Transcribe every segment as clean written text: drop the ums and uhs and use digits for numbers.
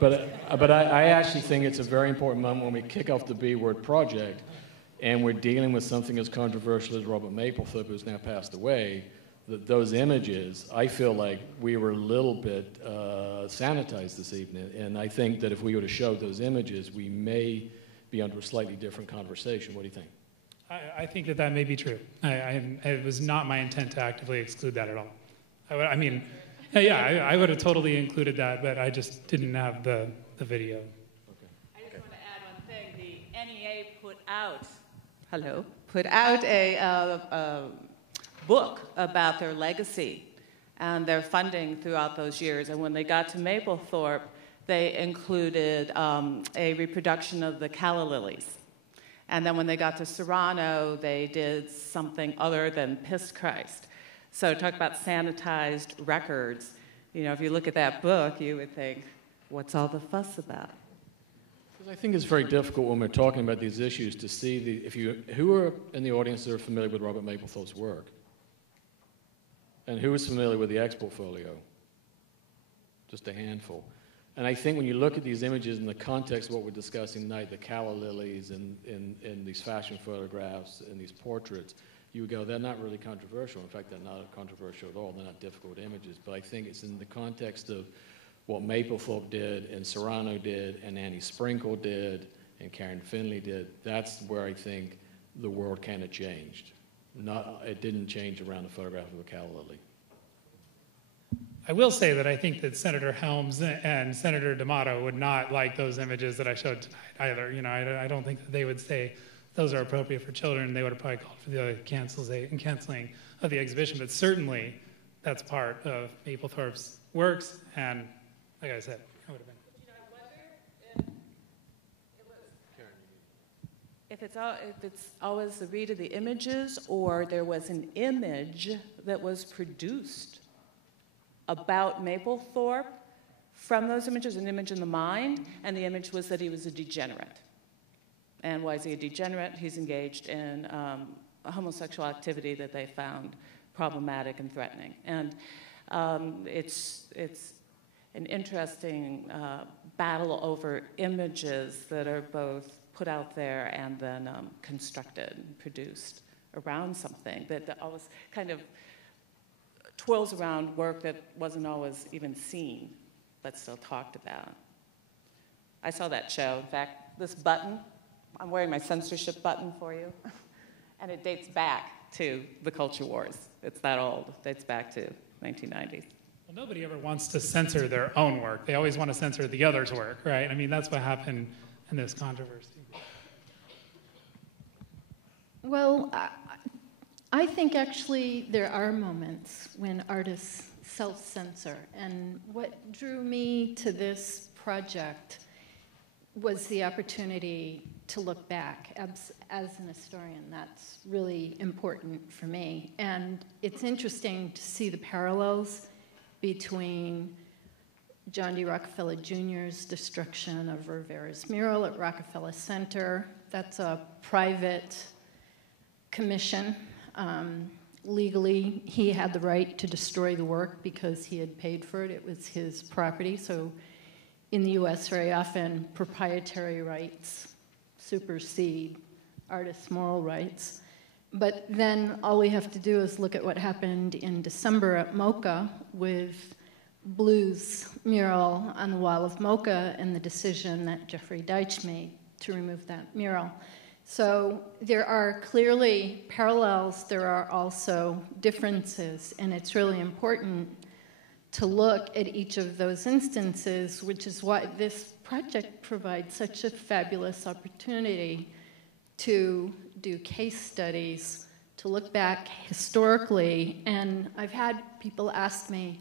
But I actually think it's a very important moment when we kick off the B Word project and we're dealing with something as controversial as Robert Mapplethorpe, who's now passed away, that those images, I feel like we were a little bit sanitized this evening. And I think that if we were to show those images, we may be under a slightly different conversation. What do you think? I think that that may be true. It was not my intent to actively exclude that at all. I mean, yeah, I would have totally included that, but I just didn't have the video. Okay. I just want to add one thing. The NEA put out a book about their legacy and their funding throughout those years. And when they got to Mapplethorpe, they included a reproduction of the calla lilies. And then when they got to Serrano, they did something other than Piss Christ. So talk about sanitized records. You know, if you look at that book, you would think, what's all the fuss about? Because I think it's very difficult when we're talking about these issues to see who are in the audience that are familiar with Robert Mapplethorpe's work? And who is familiar with the X portfolio? Just a handful. And I think when you look at these images in the context of what we're discussing tonight, the calla lilies and these fashion photographs and these portraits, you would go, they're not really controversial. In fact, they're not controversial at all. They're not difficult images. But I think it's in the context of what Mapplethorpe did and Serrano did and Annie Sprinkle did and Karen Finley did. That's where I think the world kind of changed. It didn't change around the photograph of a calla lily. I will say that I think that Senator Helms and Senator D'Amato would not like those images that I showed tonight either. You know, I don't think that they would say those are appropriate for children. They would have probably called for the canceling of the exhibition. But certainly, that's part of Mapplethorpe's works. And like I said, it would have been. If it's always the read of the images, or there was an image that was produced about Mapplethorpe from those images, an image in the mind, and the image was that he was a degenerate. And why is he a degenerate? He's engaged in a homosexual activity that they found problematic and threatening. And it's an interesting battle over images that are both put out there and then constructed and produced around something that always kind of twirls around work that wasn't always even seen, but still talked about. I saw that show. In fact, this button, I'm wearing my censorship button for you, and it dates back to the culture wars. It's that old. It dates back to 1990s. Well, nobody ever wants to censor their own work. They always want to censor the other's work, right? I mean, that's what happened in this controversy. Well, I think actually there are moments when artists self-censor. And what drew me to this project was the opportunity to look back. As an historian, that's really important for me. And it's interesting to see the parallels between John D. Rockefeller Jr.'s destruction of Rivera's mural at Rockefeller Center. That's a private commission. Legally, he had the right to destroy the work because he had paid for it. It was his property. So in the US, very often, proprietary rights supersede artists' moral rights. But then all we have to do is look at what happened in December at MoCA with Blue's mural on the wall of MoCA and the decision that Jeffrey Deitch made to remove that mural. So there are clearly parallels, there are also differences, and it's really important to look at each of those instances, which is why this project provides such a fabulous opportunity to do case studies, to look back historically. And I've had people ask me,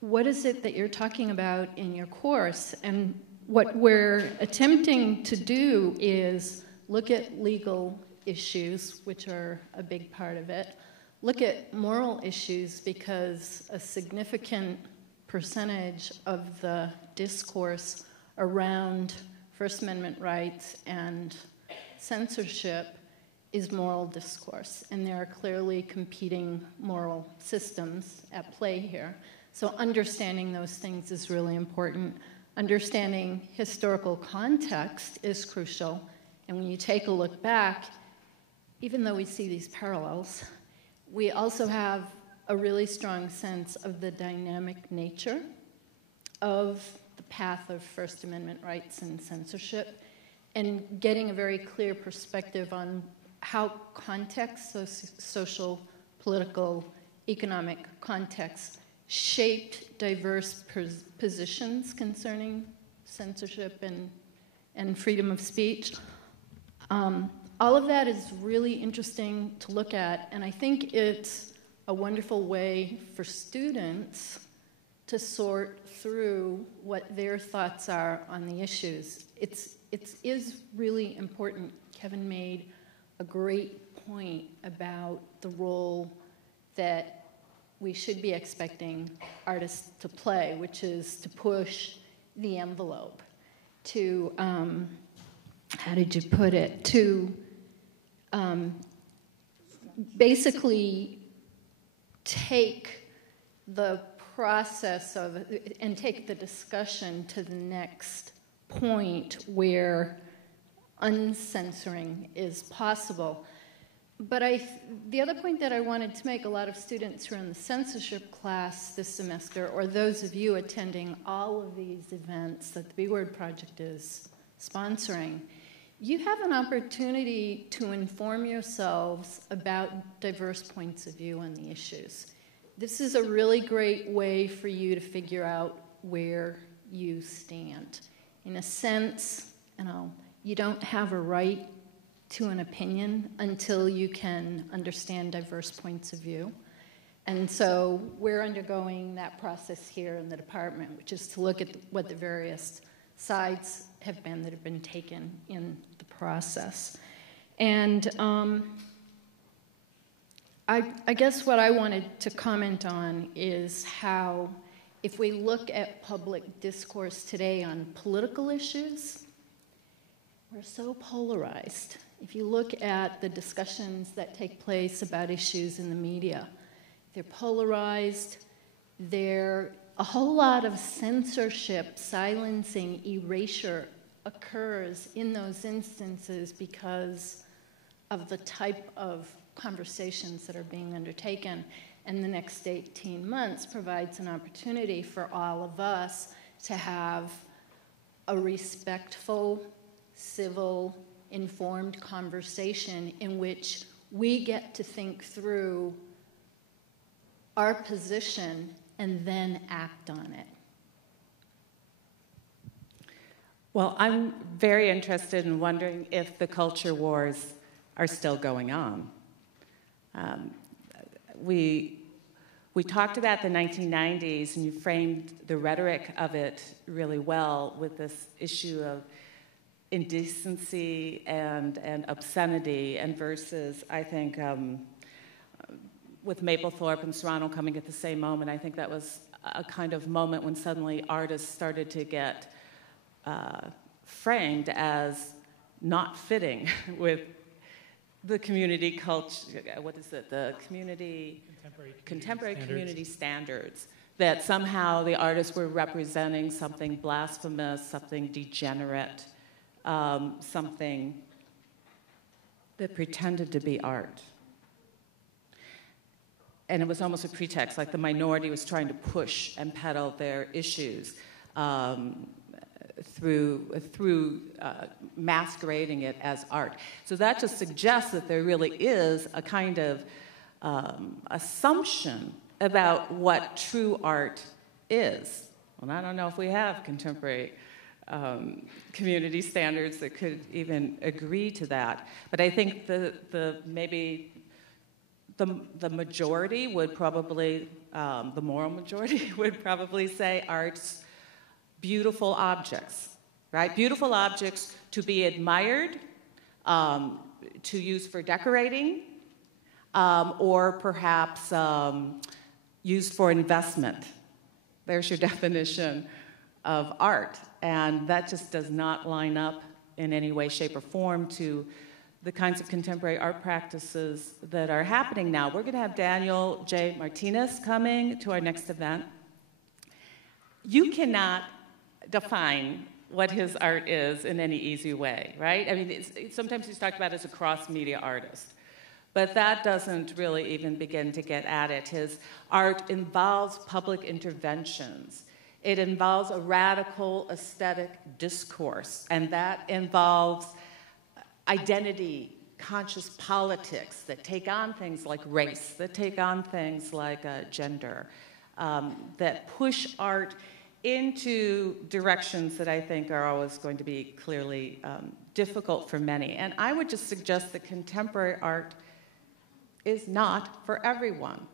what is it that you're talking about in your course? And what we're attempting to do is look at legal issues, which are a big part of it. Look at moral issues, because a significant percentage of the discourse around First Amendment rights and censorship is moral discourse. And there are clearly competing moral systems at play here. So understanding those things is really important. Understanding historical context is crucial. And when you take a look back, even though we see these parallels, we also have a really strong sense of the dynamic nature of the path of First Amendment rights and censorship, and getting a very clear perspective on how context, social, political, economic context, shaped diverse positions concerning censorship and freedom of speech. All of that is really interesting to look at, and I think it's a wonderful way for students to sort through what their thoughts are on the issues. It is really important. Kevin made a great point about the role that we should be expecting artists to play, which is to push the envelope, to, how did you put it, to basically take the process of, and take the discussion to the next point where uncensoring is possible. But the other point that I wanted to make, a lot of students who are in the censorship class this semester, or those of you attending all of these events that the B Word Project is sponsoring, you have an opportunity to inform yourselves about diverse points of view on the issues. This is a really great way for you to figure out where you stand. In a sense, you don't have a right to an opinion until you can understand diverse points of view. And so we're undergoing that process here in the department, which is to look at what the various sides have been that have been taken in the process. And I guess what I wanted to comment on is how, if we look at public discourse today on political issues, we're so polarized. If you look at the discussions that take place about issues in the media, they're polarized. A whole lot of censorship, silencing, erasure occurs in those instances because of the type of conversations that are being undertaken. And the next 18 months provides an opportunity for all of us to have a respectful, civil, informed conversation in which we get to think through our position and then act on it. Well, I'm very interested in wondering if the culture wars are still going on. We talked about the 1990s, and you framed the rhetoric of it really well with this issue of indecency and obscenity, and versus, I think, with Mapplethorpe and Serrano coming at the same moment, I think that was a kind of moment when suddenly artists started to get framed as not fitting with the community culture, what is it, the contemporary community standards, that somehow the artists were representing something blasphemous, something degenerate, something that pretended to be art. And it was almost a pretext, like the minority was trying to push and peddle their issues through masquerading it as art. So that just suggests that there really is a kind of assumption about what true art is. Well, I don't know if we have contemporary community standards that could even agree to that. But I think maybe the majority would probably, the moral majority would probably say art's beautiful objects, right? Beautiful objects to be admired, to use for decorating, or perhaps used for investment. There's your definition of art. And that just does not line up in any way, shape, or form to the kinds of contemporary art practices that are happening now. We're going to have Daniel J. Martinez coming to our next event. you cannot define what his art is in any easy way, right? I mean, sometimes he's talked about as a cross-media artist, but that doesn't really even begin to get at it. His art involves public interventions. It involves a radical aesthetic discourse, and that involves identity, conscious politics that take on things like race, that take on things like gender, that push art into directions that I think are always going to be clearly difficult for many. And I would just suggest that contemporary art is not for everyone.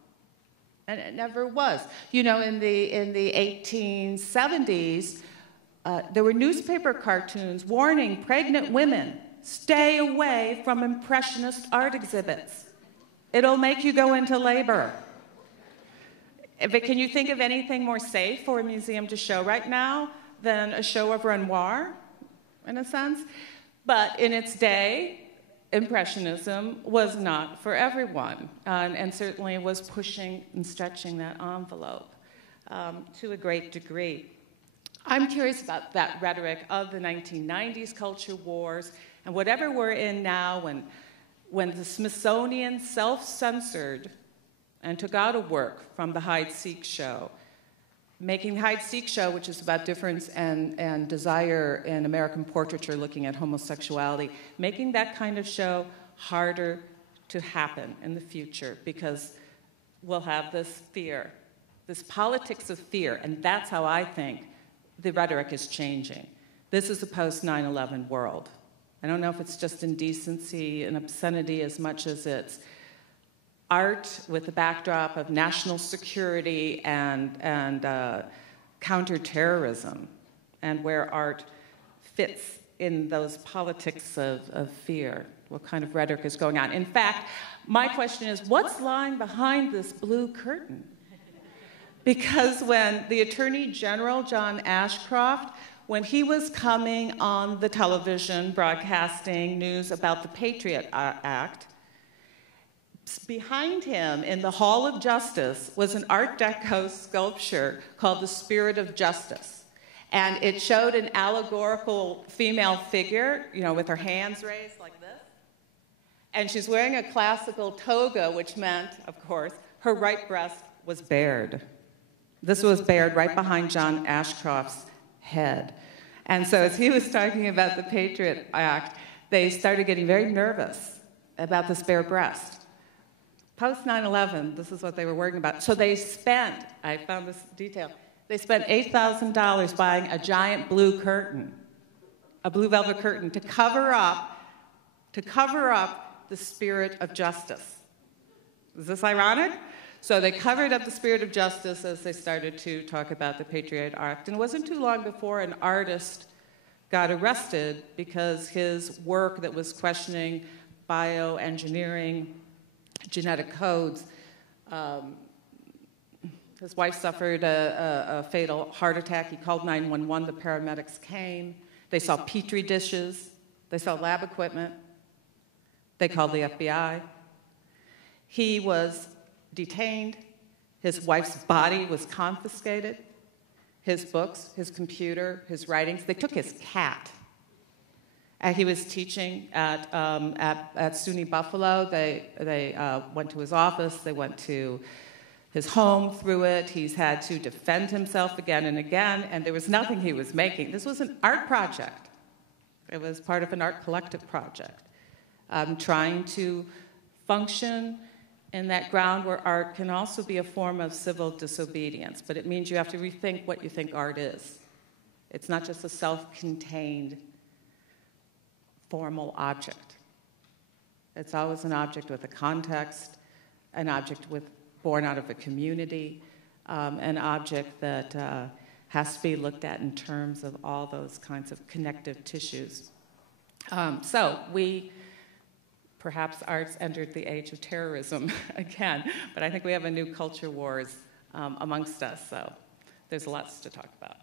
And it never was. You know, in the 1870s, there were newspaper cartoons warning pregnant women, stay away from impressionist art exhibits. It'll make you go into labor. But can you think of anything more safe for a museum to show right now than a show of Renoir, in a sense? But in its day, Impressionism was not for everyone, and certainly was pushing and stretching that envelope to a great degree. I'm curious about that rhetoric of the 1990s culture wars, and whatever we're in now, when the Smithsonian self-censored and took out a work from the Hide-Seek show, making the Hide-Seek show, which is about difference and desire in American portraiture looking at homosexuality, making that kind of show harder to happen in the future because we'll have this fear, this politics of fear, and that's how I think the rhetoric is changing. This is a post-9/11 world. I don't know if it's just indecency and obscenity as much as it's art with the backdrop of national security and counterterrorism, and where art fits in those politics of fear, what kind of rhetoric is going on. In fact, my question is, what's lying behind this blue curtain? Because when the Attorney General, John Ashcroft, when he was coming on the television broadcasting news about the Patriot Act, behind him in the Hall of Justice was an Art Deco sculpture called The Spirit of Justice. And it showed an allegorical female figure, you know, with her hands raised like this. And she's wearing a classical toga, which meant, of course, her right breast was bared. This was bared right behind John Ashcroft's head. And so as he was talking about the Patriot Act, they started getting very nervous about this bare breast. Post 9/11, this is what they were worrying about. So they spent, I found this detail, they spent $8,000 buying a giant blue curtain, a blue velvet curtain, to cover up the spirit of justice. Is this ironic? So they covered up the spirit of justice as they started to talk about the Patriot Act. And it wasn't too long before an artist got arrested because his work that was questioning bioengineering, genetic codes. His wife suffered a fatal heart attack. He called 911. The paramedics came. They saw petri dishes. They saw lab equipment. They called the FBI. He was detained. His wife's body was confiscated. His books, his computer, his writings. They took his cat. He was teaching at SUNY Buffalo. They went to his office. They went to his home through it. He's had to defend himself again and again, and there was nothing he was making. This was an art project. It was part of an art collective project, trying to function in that ground where art can also be a form of civil disobedience, but it means you have to rethink what you think art is. It's not just a self-contained formal object. It's always an object with a context, an object born out of a community, an object that has to be looked at in terms of all those kinds of connective tissues. So perhaps art's entered the age of terrorism again, but I think we have a new culture wars amongst us, so there's lots to talk about.